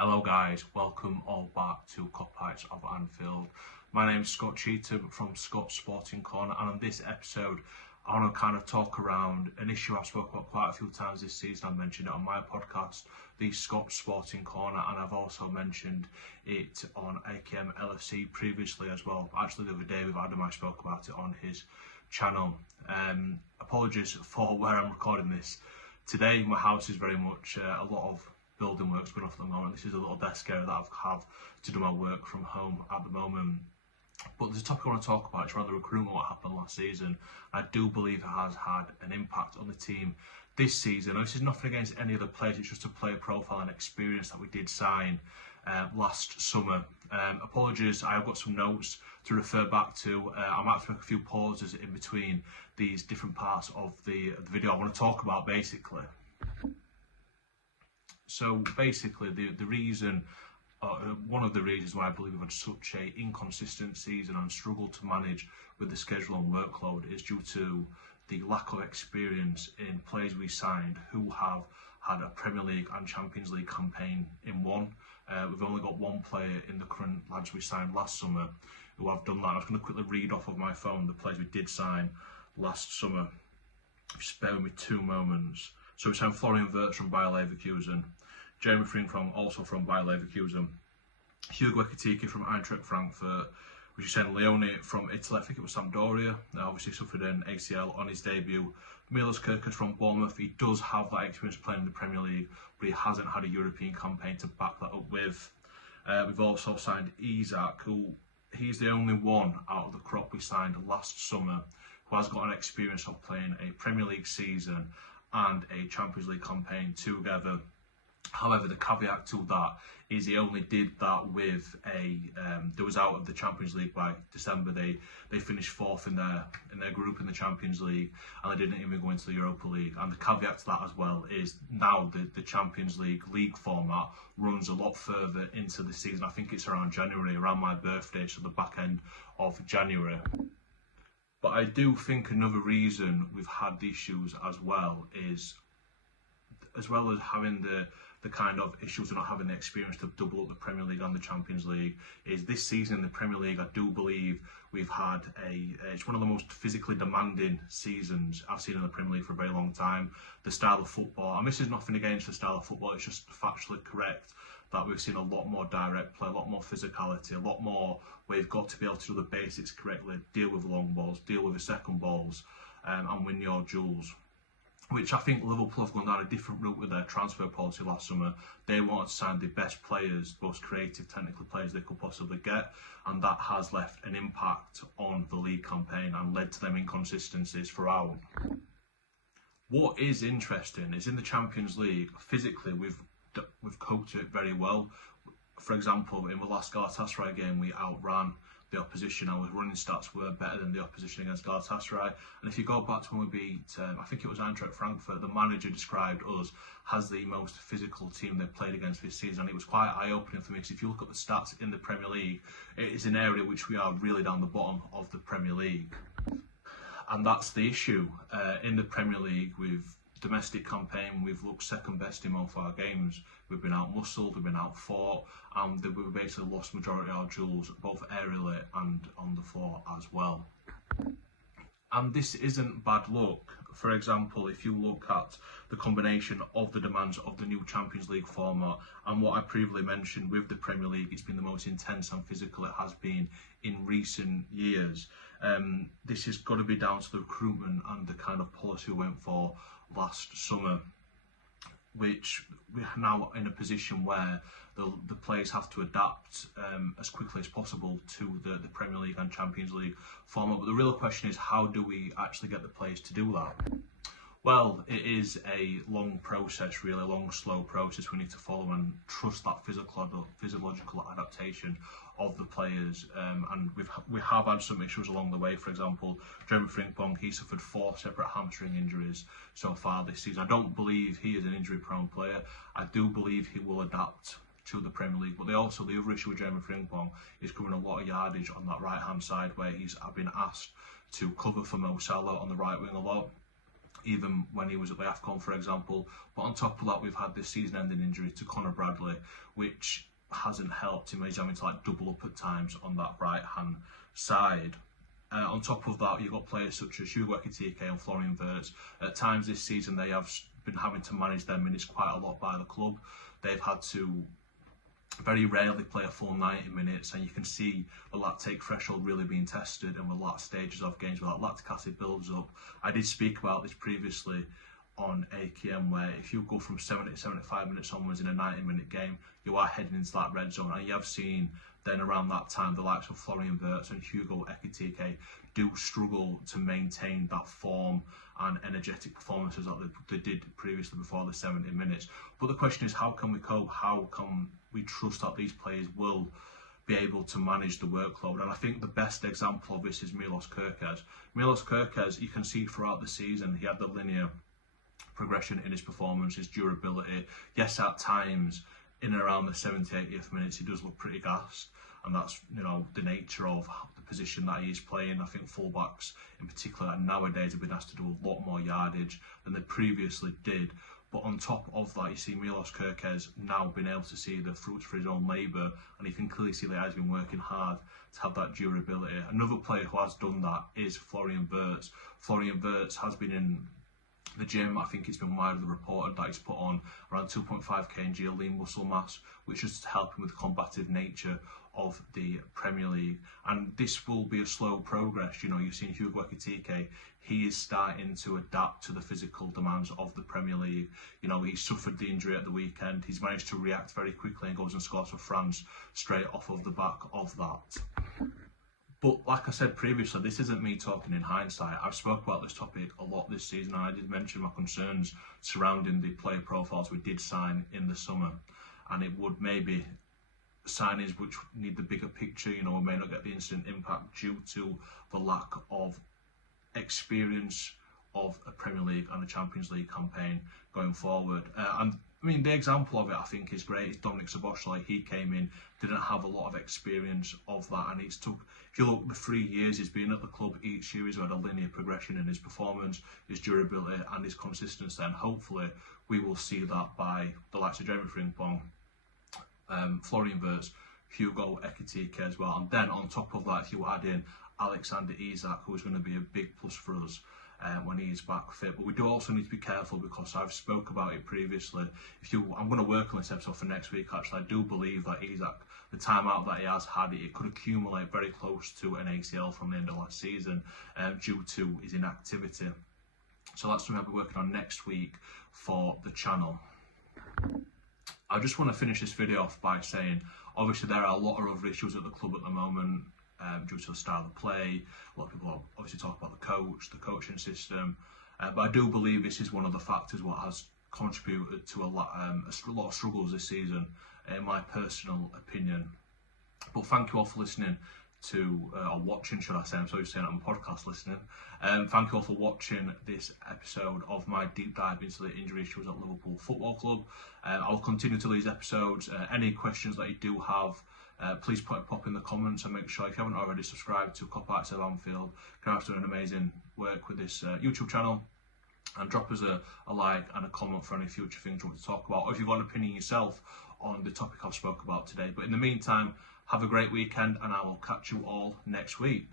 Hello guys, welcome all back to Cup Heights of Anfield. My name is Scott Cheetham from Scott's Sporting Corner, and on this episode I want to kind of talk around an issue I've spoken about quite a few times this season. I've mentioned it on my podcast, the Scott's Sporting Corner, and I've also mentioned it on AKM LFC previously as well. Actually the other day with Adam I spoke about it on his channel. Apologies for where I'm recording this. Today my house is very much a lot of building work's going off at the moment. This is a little desk area that I have to do my work from home at the moment. But there's a topic I want to talk about. It's around the recruitment, what happened last season. I do believe it has had an impact on the team this season. Now, this is nothing against any other players, it's just a player profile and experience that we did sign last summer. Apologies, I've got some notes to refer back to. I might have to make a few pauses in between these different parts of the video I want to talk about basically. So basically the reason, one of the reasons why I believe we've had such an inconsistent season and struggled to manage with the schedule and workload is due to the lack of experience in players we signed who have had a Premier League and Champions League campaign in one. We've only got one player in the current lads we signed last summer who have done that. I was going to quickly read off of my phone the players we did sign last summer. Just bear with me 2 moments. So we signed Florian Wirtz from Bayer Leverkusen, Jeremy Frimpong also from Bayer Leverkusen, Hugo Ekitike from Eintracht Frankfurt, we signed Leone from Italy, I think it was Sampdoria, obviously suffered an ACL on his debut. Milos Kerkez from Bournemouth, he does have that experience playing in the Premier League, but he hasn't had a European campaign to back that up with. We've also signed Isaac, who he's the only one out of the crop we signed last summer who has got an experience of playing a Premier League season and a Champions League campaign together. However, the caveat to that is he only did that with they was out of the Champions League by December. They finished 4th in their group in the Champions League, and they didn't even go into the Europa League. And the caveat to that as well is now the Champions League format runs a lot further into the season. I think it's around January, around my birthday, so the back end of January. But I do think another reason we've had the issues as well is, as well as having the kind of issues of not having the experience to double up the Premier League and the Champions League, is this season in the Premier League I do believe we've had it's one of the most physically demanding seasons I've seen in the Premier League for a very long time. The style of football, and this is nothing against the style of football, it's just factually correct that we've seen a lot more direct play, a lot more physicality, a lot more where you've got to be able to do the basics correctly, deal with long balls, deal with the second balls, and win your duels. Which I think Liverpool have gone down a different route with their transfer policy last summer. They wanted to sign the best players, most creative, technical players they could possibly get, and that has left an impact on the league campaign and led to them inconsistencies throughout. What is interesting is in the Champions League, physically we've coped to it very well. For example, in the last Galatasaray game, we outran the opposition. Our running stats were better than the opposition against Galatasaray. And if you go back to when we beat, I think it was Eintracht Frankfurt, the manager described us as the most physical team they've played against this season. And it was quite eye-opening for me, because if you look at the stats in the Premier League, it is an area which we are really down the bottom of the Premier League. And that's the issue. In the Premier League, with domestic campaign, we've looked second best in most of our games. We've been out muscled, we've been out fought, and we've basically lost majority of our duels, both aerially and on the floor as well. And this isn't bad luck. For example, if you look at the combination of the demands of the new Champions League format and what I previously mentioned with the Premier League, it's been the most intense and physical it has been in recent years. This has got to be down to the recruitment and the kind of policy we went for last summer, which we're now in a position where the players have to adapt as quickly as possible to the Premier League and Champions League format. But the real question is, how do we actually get the players to do that? Well, it is a long process, really, a long, slow process we need to follow and trust that physiological adaptation of the players. And we have had some issues along the way. For example, Jeremy Frimpong, he suffered 4 separate hamstring injuries so far this season. I don't believe he is an injury-prone player. I do believe he will adapt to the Premier League. But the other issue with Jeremy Frimpong is covering a lot of yardage on that right-hand side, where he's been asked to cover for Mo Salah on the right wing a lot. even when he was at the AFCON, for example. But on top of that, we've had this season-ending injury to Conor Bradley, which hasn't helped him. He's having to like double up at times on that right-hand side. On top of that, you've got players such as Hugo Ekitike and Florian Wirtz. At times this season, they have been having to manage their minutes quite a lot by the club. They've had to very rarely play a full 90 minutes, and you can see the lactate threshold really being tested, and with last stages of games where that lactic acid builds up. I did speak about this previously on AKM, where if you go from 70 to 75 minutes onwards in a 90-minute game, you are heading into that red zone, and you have seen then around that time the likes of Florian Wirtz and Hugo Ekitike do struggle to maintain that form and energetic performances that they did previously before the 70 minutes. But the question is, how can we cope? How can we trust that these players will be able to manage the workload? And I think the best example of this is Milos Kerkez. Milos Kerkez, you can see throughout the season, he had the linear progression in his performance, his durability. Yes, at times, in and around the 70, 80th minutes, he does look pretty gassed. And that's, you know, the nature of the position that he is playing. I think fullbacks in particular nowadays have been asked to do a lot more yardage than they previously did. But on top of that, you see Milos Kerkez now being able to see the fruits for his own labour, and you can clearly see that he's been working hard to have that durability. Another player who has done that is Florian Wirtz. Florian Wirtz has been in the gym. I think it's been widely reported that he's put on around 2.5 kg of lean muscle mass, which is to help him with the combative nature of the Premier League. And this will be a slow progress. You know, you've seen Hugo Ekitike, he is starting to adapt to the physical demands of the Premier League. You know, he suffered the injury at the weekend. He's managed to react very quickly and goes and scores for France straight off of the back of that. But like I said previously, this isn't me talking in hindsight. I've spoke about this topic a lot this season, and I did mention my concerns surrounding the player profiles we did sign in the summer. And it would maybe signings which need the bigger picture, you know, we may not get the instant impact due to the lack of experience of a Premier League and a Champions League campaign going forward. And I mean, the example of it I think is great. It's Dominic Szoboszlai. He came in, didn't have a lot of experience of that, and it's took, if you look, the 3 years he's been at the club, each year he's had a linear progression in his performance, his durability and his consistency, and hopefully we will see that by the likes of Jeremy Frimpong, Florian Wirtz, Hugo Ekitike as well. And then on top of that, if you add in Alexander Isak, who is going to be a big plus for us when he's back fit. But we do also need to be careful, because I've spoke about it previously. I'm going to work on this episode for next week actually. I do believe that Isak, the time out that he has had, it could accumulate very close to an ACL from the end of last season due to his inactivity. So that's something I'll be working on next week for the channel. I just want to finish this video off by saying, obviously there are a lot of other issues at the club at the moment due to the style of play. A lot of people obviously talk about the coach, the coaching system, but I do believe this is one of the factors what has contributed to a lot of struggles this season, in my personal opinion. But thank you all for listening to, or watching should I say, I'm sorry saying I'm podcast listening. Thank you all for watching this episode of my deep dive into the injury issues at Liverpool Football Club. I'll continue to these episodes. Any questions that you do have, please pop in the comments, and make sure if you haven't already subscribed to Cop Arts of Anfield. Gareth's doing amazing work with this YouTube channel, and drop us a like and a comment for any future things you want to talk about, or if you've got an opinion yourself on the topic I've spoke about today. But in the meantime, have a great weekend, and I will catch you all next week.